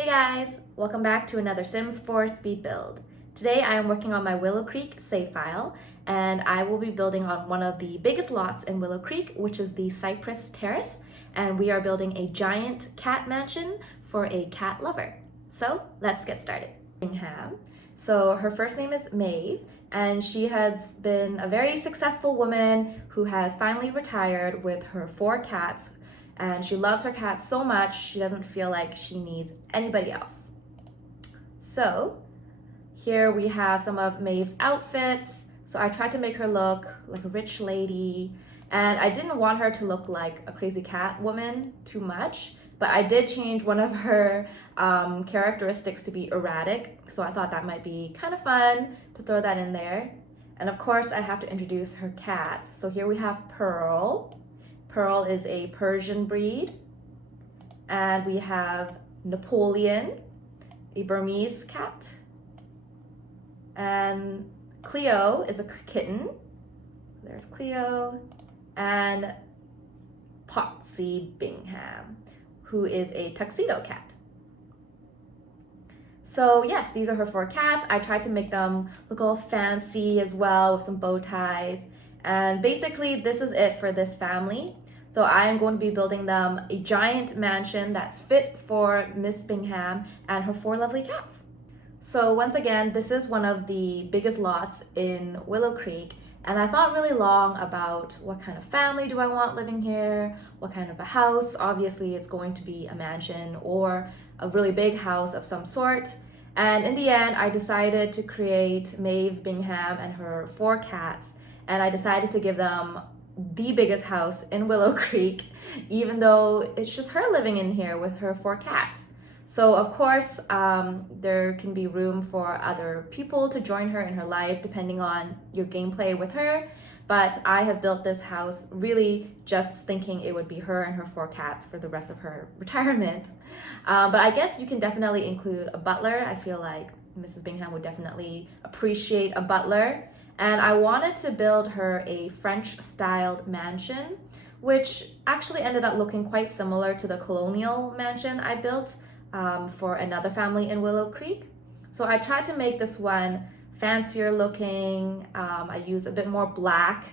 Hey guys, welcome back to another Sims 4 speed build. Today I am working on my Willow Creek save file, and I will be building on one of the biggest lots in Willow Creek, which is the Cypress Terrace, and we are building a giant cat mansion for a cat lover. So let's get started. Bingham. So her first name is Maeve, and she has been a very successful woman who has finally retired with her 4 cats, and she loves her cats so much she doesn't feel like she needs anybody else. So here we have some of Maeve's outfits. So I tried to make her look like a rich lady, and I didn't want her to look like a crazy cat woman too much, but I did change one of her characteristics to be erratic, so I thought that might be kind of fun to throw that in there. And of course I have to introduce her cats. So here we have Pearl. Pearl is a Persian breed. And we have Napoleon, a Burmese cat. And Cleo is a kitten. There's Cleo. And Potsie Bingham, who is a tuxedo cat. So yes, these are her 4 cats. I tried to make them look all fancy as well with some bow ties. And basically this is it for this family. So I am going to be building them a giant mansion that's fit for Miss Bingham and her 4 lovely cats. So once again, this is one of the biggest lots in Willow Creek, and I thought really long about what kind of family do I want living here, what kind of a house. Obviously it's going to be a mansion or a really big house of some sort. And in the end, I decided to create Maeve Bingham and her 4 cats, and I decided to give them the biggest house in Willow Creek, even though it's just her living in here with her 4 cats. So of course, there can be room for other people to join her in her life depending on your gameplay with her. But I have built this house really just thinking it would be her and her 4 cats for the rest of her retirement. But I guess you can definitely include a butler. I feel like Mrs. Bingham would definitely appreciate a butler. And I wanted to build her a French-styled mansion, which actually ended up looking quite similar to the colonial mansion I built for another family in Willow Creek. So I tried to make this one fancier looking. I used a bit more black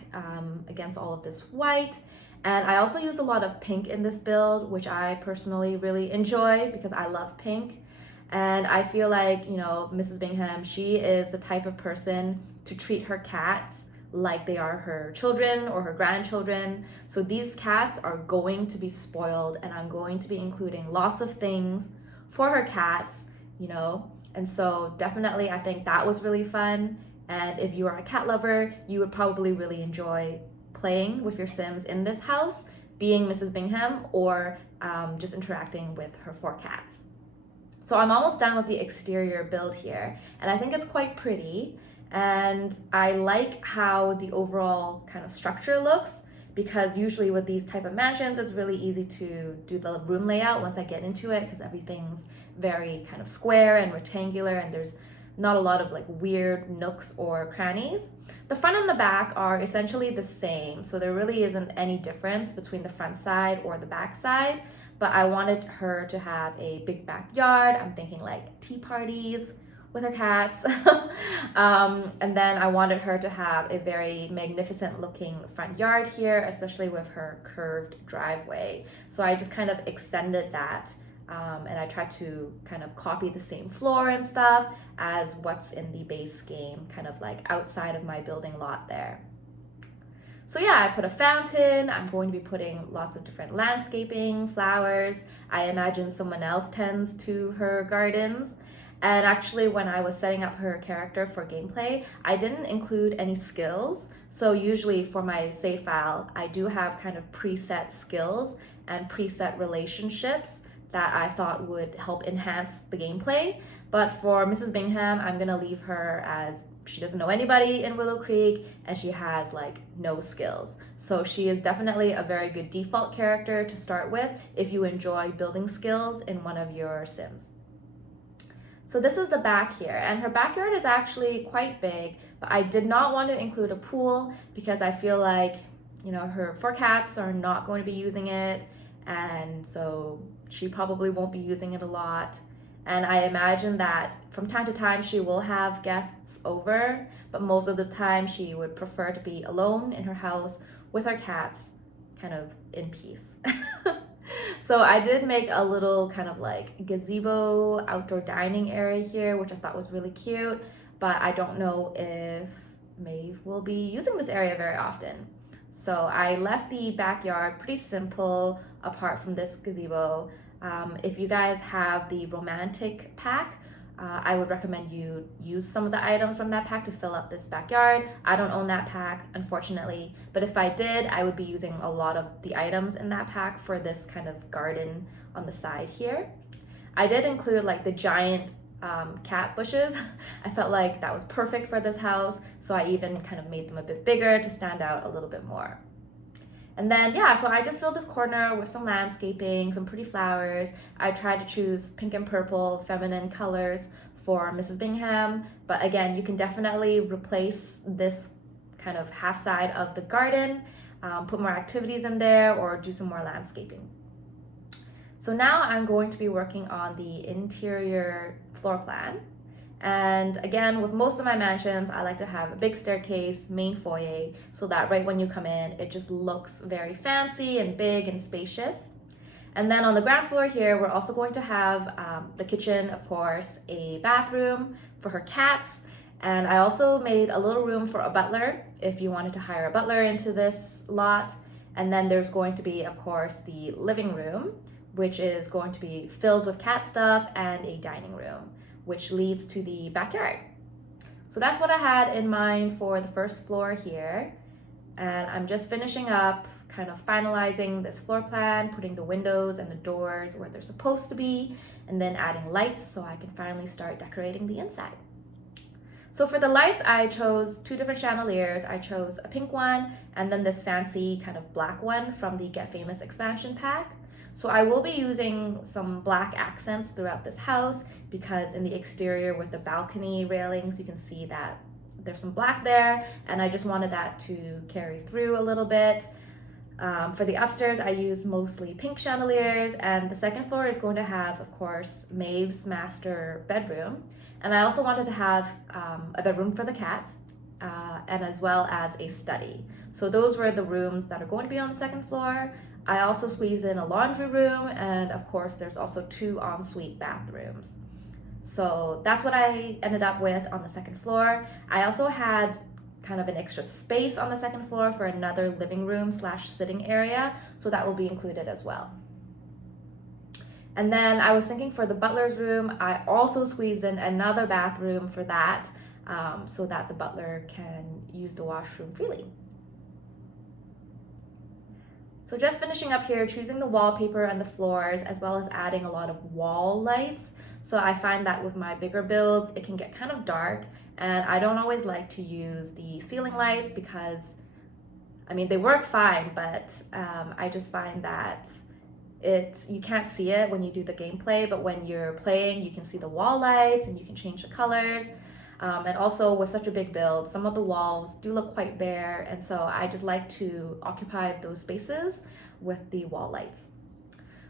against all of this white. And I also used a lot of pink in this build, which I personally really enjoy because I love pink. And I feel like, you know, Mrs. Bingham, she is the type of person to treat her cats like they are her children or her grandchildren. So these cats are going to be spoiled, and I'm going to be including lots of things for her cats, you know. And so definitely I think that was really fun. And if you are a cat lover, you would probably really enjoy playing with your Sims in this house, being Mrs. Bingham, or just interacting with her 4 cats. So I'm almost done with the exterior build here, and I think it's quite pretty, and I like how the overall kind of structure looks, because usually with these type of mansions, it's really easy to do the room layout once I get into it, because everything's very kind of square and rectangular, and there's not a lot of like weird nooks or crannies. The front and the back are essentially the same, so there really isn't any difference between the front side or the back side. But I wanted her to have a big backyard. I'm thinking like tea parties with her cats. And then I wanted her to have a very magnificent looking front yard here, especially with her curved driveway. So I just kind of extended that, and I tried to kind of copy the same floor and stuff as what's in the base game, kind of like outside of my building lot there. So yeah, I put a fountain. I'm going to be putting lots of different landscaping, flowers. I imagine someone else tends to her gardens. And actually, when I was setting up her character for gameplay, I didn't include any skills. So usually for my save file, I do have kind of preset skills and preset relationships that I thought would help enhance the gameplay. But for Mrs. Bingham, I'm gonna leave her as she doesn't know anybody in Willow Creek, and she has like no skills. So she is definitely a very good default character to start with if you enjoy building skills in one of your Sims. So this is the back here, and her backyard is actually quite big, but I did not want to include a pool because I feel like, you know, her 4 cats are not going to be using it, and so she probably won't be using it a lot. And I imagine that from time to time she will have guests over, but most of the time she would prefer to be alone in her house with her cats, kind of in peace. So I did make a little kind of like gazebo outdoor dining area here, which I thought was really cute, but I don't know if Maeve will be using this area very often. So I left the backyard pretty simple apart from this gazebo. If you guys have the romantic pack, I would recommend you use some of the items from that pack to fill up this backyard. I don't own that pack, unfortunately, but if I did, I would be using a lot of the items in that pack for this kind of garden on the side here. I did include like the giant cat bushes. I felt like that was perfect for this house, so I even kind of made them a bit bigger to stand out a little bit more. And then, yeah, so I just filled this corner with some landscaping, some pretty flowers. I tried to choose pink and purple feminine colors for Mrs. Bingham, but again, you can definitely replace this kind of half side of the garden, put more activities in there, or do some more landscaping. So now I'm going to be working on the interior floor plan. And again, with most of my mansions, I like to have a big staircase, main foyer, so that right when you come in, it just looks very fancy and big and spacious. And then on the ground floor here, we're also going to have the kitchen, of course, a bathroom for her cats. And I also made a little room for a butler if you wanted to hire a butler into this lot. And then there's going to be, of course, the living room, which is going to be filled with cat stuff, and a dining room, which leads to the backyard. So that's what I had in mind for the first floor here. And I'm just finishing up, kind of finalizing this floor plan, putting the windows and the doors where they're supposed to be, and then adding lights so I can finally start decorating the inside. So for the lights, I chose 2 different chandeliers. I chose a pink one and then this fancy kind of black one from the Get Famous expansion pack. So I will be using some black accents throughout this house because in the exterior with the balcony railings, you can see that there's some black there, and I just wanted that to carry through a little bit. For the upstairs, I used mostly pink chandeliers, and the second floor is going to have, of course, Maeve's master bedroom. And I also wanted to have a bedroom for the cats, and as well as a study. So those were the rooms that are going to be on the second floor. I also squeezed in a laundry room, and of course there's also 2 ensuite bathrooms. So that's what I ended up with on the second floor. I also had kind of an extra space on the second floor for another living room / sitting area, so that will be included as well. And then I was thinking for the butler's room, I also squeezed in another bathroom for that, so that the butler can use the washroom freely. So just finishing up here, choosing the wallpaper and the floors, as well as adding a lot of wall lights. So I find that with my bigger builds, it can get kind of dark, and I don't always like to use the ceiling lights because, I mean, they work fine, but I just find that you can't see it when you do the gameplay, but when you're playing, you can see the wall lights and you can change the colors. And also with such a big build, some of the walls do look quite bare, and so I just like to occupy those spaces with the wall lights.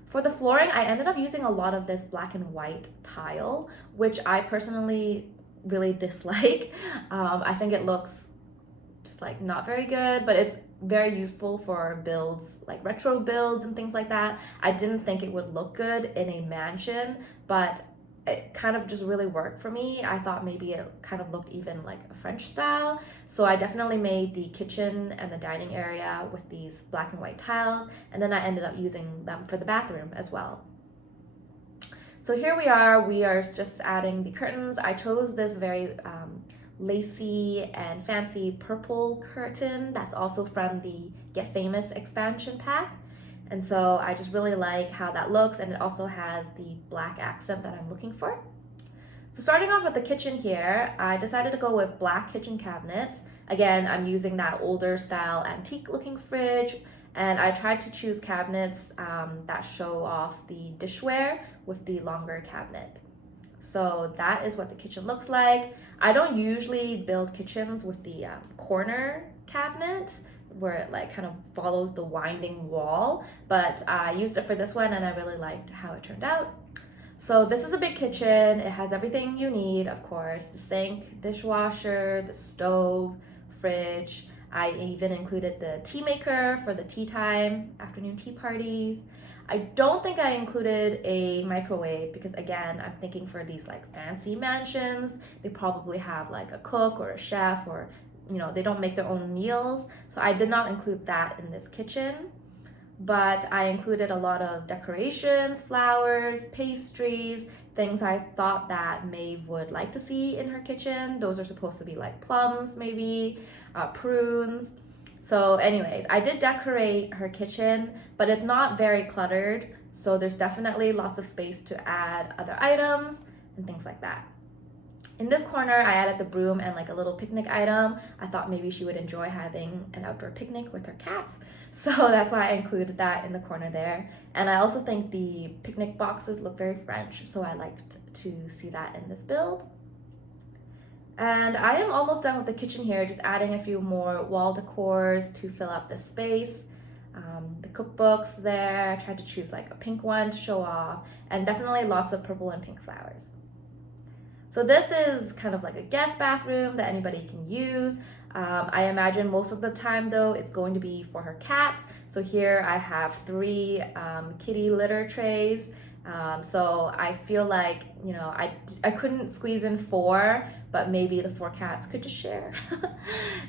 For the flooring, I ended up using a lot of this black and white tile, which I personally really dislike. I think it looks just like not very good, but it's very useful for builds, like retro builds and things like that. I didn't think it would look good in a mansion, but it kind of just really worked for me. I thought maybe it kind of looked even like a French style. So I definitely made the kitchen and the dining area with these black and white tiles, and then I ended up using them for the bathroom as well. So here we are just adding the curtains. I chose this very lacy and fancy purple curtain that's also from the Get Famous expansion pack. And so I just really like how that looks, and it also has the black accent that I'm looking for. So starting off with the kitchen here, I decided to go with black kitchen cabinets. Again, I'm using that older style antique looking fridge, and I tried to choose cabinets that show off the dishware with the longer cabinet. So that is what the kitchen looks like. I don't usually build kitchens with the corner cabinet where it like kind of follows the winding wall, but I used it for this one and I really liked how it turned out. So this is a big kitchen. It has everything you need, of course. The sink, dishwasher, the stove, fridge. I even included the tea maker for the tea time, afternoon tea parties. I don't think I included a microwave because again, I'm thinking for these like fancy mansions, they probably have like a cook or a chef or they don't make their own meals. So I did not include that in this kitchen. But I included a lot of decorations, flowers, pastries, things I thought that Maeve would like to see in her kitchen. Those are supposed to be like plums, maybe, prunes. So anyways, I did decorate her kitchen, but it's not very cluttered. So there's definitely lots of space to add other items and things like that. In this corner, I added the broom and like a little picnic item. I thought maybe she would enjoy having an outdoor picnic with her cats. So that's why I included that in the corner there. And I also think the picnic boxes look very French, so I liked to see that in this build. And I am almost done with the kitchen here, just adding a few more wall decors to fill up the space. The cookbooks there, I tried to choose like a pink one to show off, and definitely lots of purple and pink flowers. So this is kind of like a guest bathroom that anybody can use. I imagine most of the time though, it's going to be for her cats. So here I have 3 kitty litter trays. So I feel like, I couldn't squeeze in 4, but maybe the 4 cats could just share.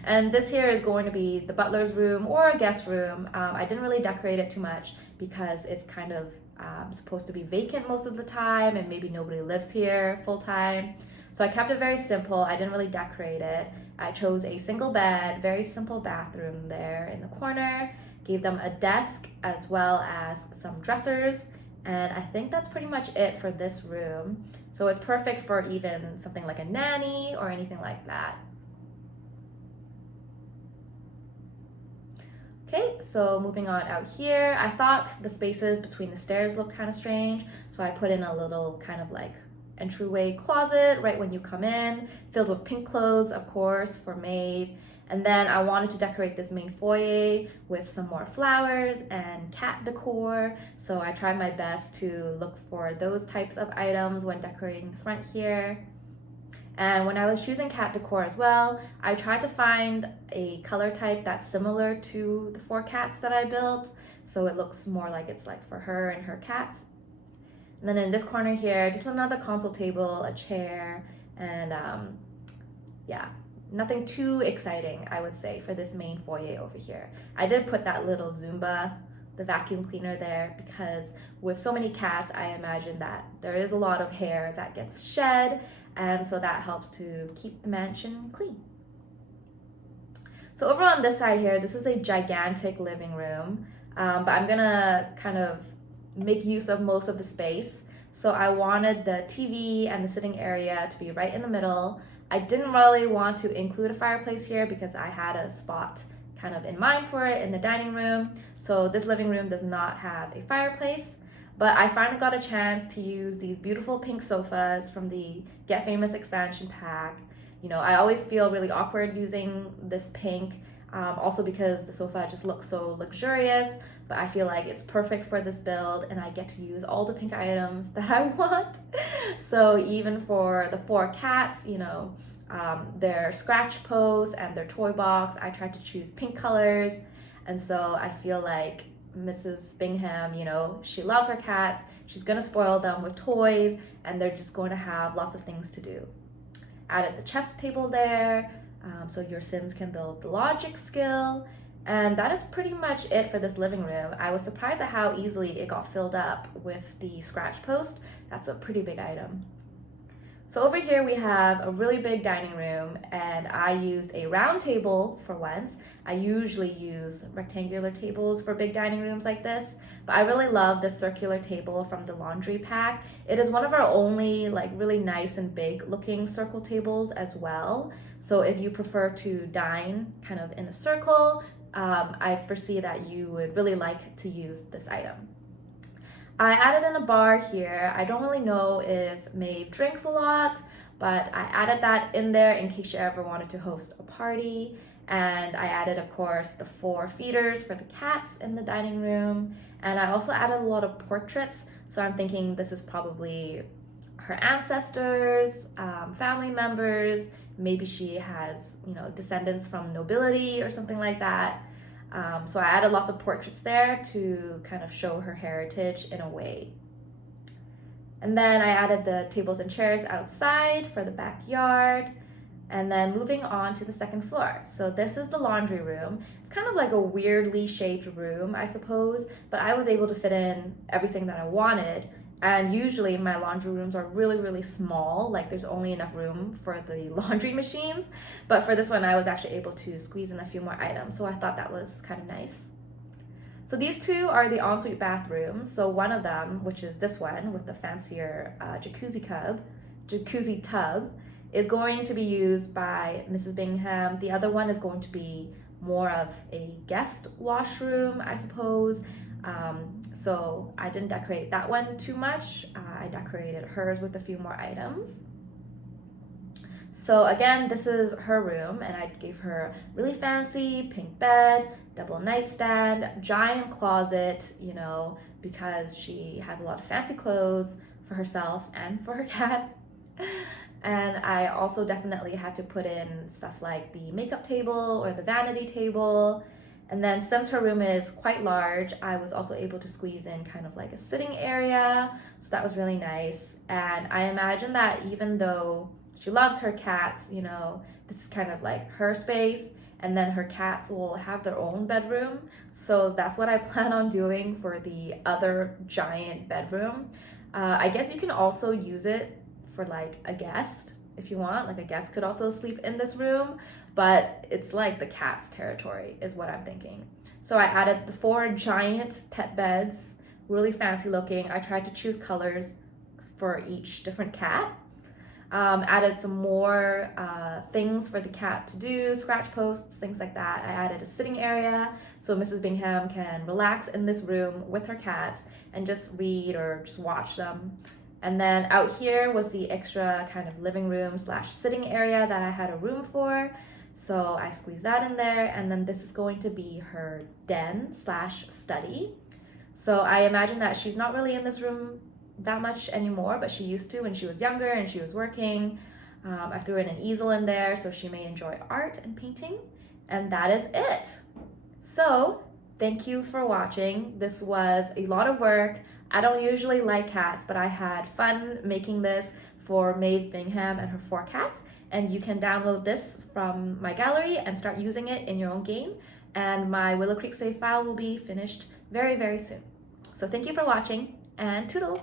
And this here is going to be the butler's room or a guest room. I didn't really decorate it too much because it's kind of supposed to be vacant most of the time and maybe nobody lives here full time. So I kept it very simple. I didn't really decorate it. I chose a single bed, very simple bathroom there in the corner, gave them a desk as well as some dressers, and I think that's pretty much it for this room. So it's perfect for even something like a nanny or anything like that. Okay, so moving on out here, I thought the spaces between the stairs looked kind of strange, so I put in a little kind of like entryway closet right when you come in, filled with pink clothes, of course, for Maeve. And then I wanted to decorate this main foyer with some more flowers and cat decor. So I tried my best to look for those types of items when decorating the front here. And when I was choosing cat decor as well, I tried to find a color type that's similar to the 4 cats that I built. So it looks more like it's like for her and her cats. And then in this corner here, just another console table, a chair, and yeah, nothing too exciting, I would say, for this main foyer over here. I did put that little Zumba, the vacuum cleaner there, because with so many cats, I imagine that there is a lot of hair that gets shed, and so that helps to keep the mansion clean. So over on this side here, this is a gigantic living room, but I'm gonna kind of make use of most of the space. So I wanted the TV and the sitting area to be right in the middle. I didn't really want to include a fireplace here because I had a spot kind of in mind for it in the dining room. So this living room does not have a fireplace, but I finally got a chance to use these beautiful pink sofas from the Get Famous expansion pack. I always feel really awkward using this pink, also because the sofa just looks so luxurious, but I feel like it's perfect for this build and I get to use all the pink items that I want. So even for the 4 cats, their scratch post and their toy box, I tried to choose pink colors. And so I feel like Mrs. Bingham, she loves her cats. She's gonna spoil them with toys and they're just going to have lots of things to do. Added the chess table there, so your Sims can build the logic skill. And that is pretty much it for this living room. I was surprised at how easily it got filled up with the scratch post. That's a pretty big item. So over here we have a really big dining room and I used a round table for once. I usually use rectangular tables for big dining rooms like this, but I really love this circular table from the laundry pack. It is one of our only like really nice and big looking circle tables as well. So if you prefer to dine kind of in a circle, I foresee that you would really like to use this item. I added in a bar here. I don't really know if Maeve drinks a lot, but I added that in there in case she ever wanted to host a party. And I added, of course, the 4 feeders for the cats in the dining room. And I also added a lot of portraits. So I'm thinking this is probably her ancestors, family members. Maybe she has, descendants from nobility or something like that. So I added lots of portraits there to kind of show her heritage in a way. And then I added the tables and chairs outside for the backyard. And then moving on to the second floor. So this is the laundry room. It's kind of like a weirdly shaped room, I suppose, but I was able to fit in everything that I wanted. And usually my laundry rooms are really, really small. Like there's only enough room for the laundry machines. But for this one, I was actually able to squeeze in a few more items. So I thought that was kind of nice. So these two are the ensuite bathrooms. So one of them, which is this one with the fancier jacuzzi tub, is going to be used by Mrs. Bingham. The other one is going to be more of a guest washroom, I suppose. So I didn't decorate that one too much. I decorated hers with a few more items. So again, this is her room, and I gave her really fancy pink bed, double nightstand, giant closet, because she has a lot of fancy clothes for herself and for her cats. And I also definitely had to put in stuff like the makeup table or the vanity table. And then since her room is quite large, I was also able to squeeze in kind of like a sitting area. So that was really nice. And I imagine that even though she loves her cats, this is kind of like her space. And then her cats will have their own bedroom. So that's what I plan on doing for the other giant bedroom. I guess you can also use it for like a guest if you want. Like a guest could also sleep in this room, but it's like the cat's territory is what I'm thinking. So I added the 4 giant pet beds, really fancy looking. I tried to choose colors for each different cat. Added some more things for the cat to do, scratch posts, things like that. I added a sitting area so Mrs. Bingham can relax in this room with her cats and just read or just watch them. And then out here was the extra kind of living room / sitting area that I had a room for. So I squeezed that in there. And then this is going to be her den / study. So I imagine that she's not really in this room that much anymore, but she used to when she was younger and she was working. I threw in an easel in there so she may enjoy art and painting. And that is it. So thank you for watching. This was a lot of work. I don't usually like cats, but I had fun making this for Maeve Bingham and her 4 cats. And you can download this from my gallery and start using it in your own game. And my Willow Creek save file will be finished very, very soon. So thank you for watching, and toodles!